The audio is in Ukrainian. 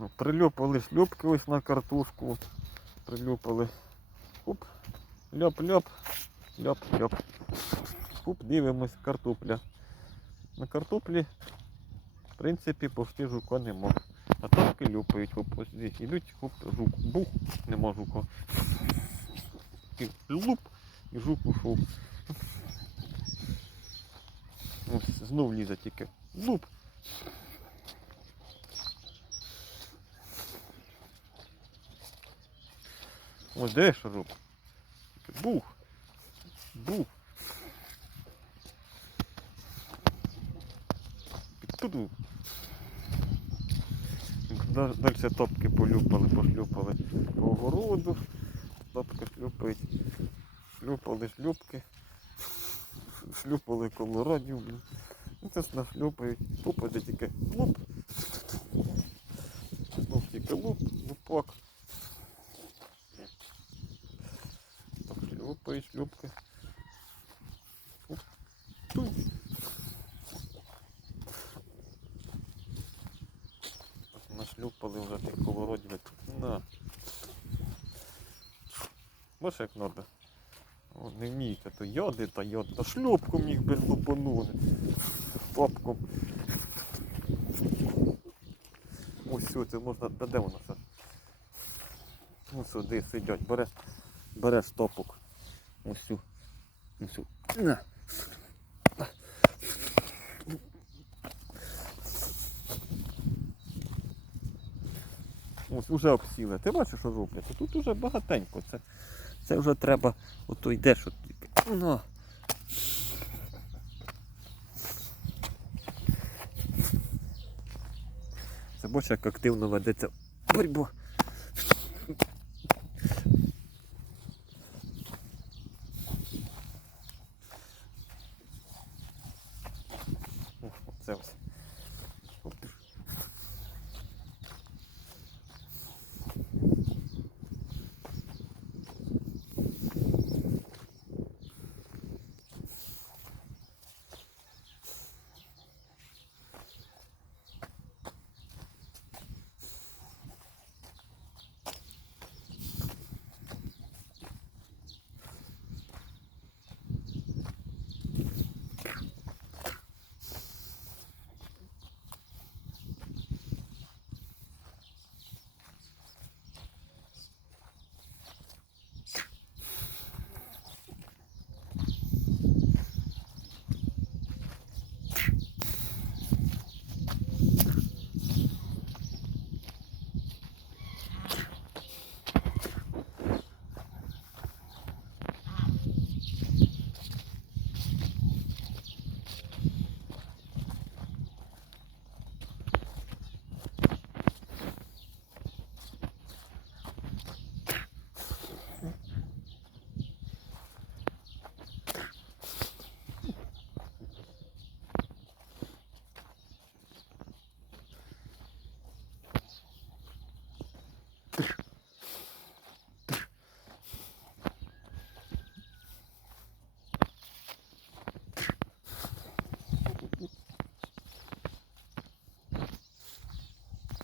Ну, прилюпали шлюпки ось на картошку. Прилюпали. Хуп. Льоп-льоп. Льоп-льоп. Хуп, дивимось, картопля. На картоплі, в принципі, почти жука нема. А тапки люпають, хоп, ось здесь ідуть, хоп, жук. Бух, нема жука. Луп, і жук ушов. Ось знов лізе тільки. Луп. Ось де ж жук? Бух. Бух. Туду. Далі топки полюпали, пошлюпали по огороду. Топки шлюпають. Шлюпали шлюпки. Шлюпали колорадів. І це нашлюпають. Попаде тільки луп. Знов тільки луп, лупак. Ту. От Нашлюпали вже тих колородів. На. Бачиш, як надо. О, не вмієте, то йоди та йод, та шлюпком їх би лупанули. Топком. Ось сюди, можна. Та де воно все? Ось сюди сидять, береш, береш топок. Ось сю. Ось. На. Ось уже обсіли. Ти бачиш, що роблять? Тут уже багатенько. Це, це вже треба. Ото йдеш. От, ну. Це бачиш, як активно ведеться боротьба. temos.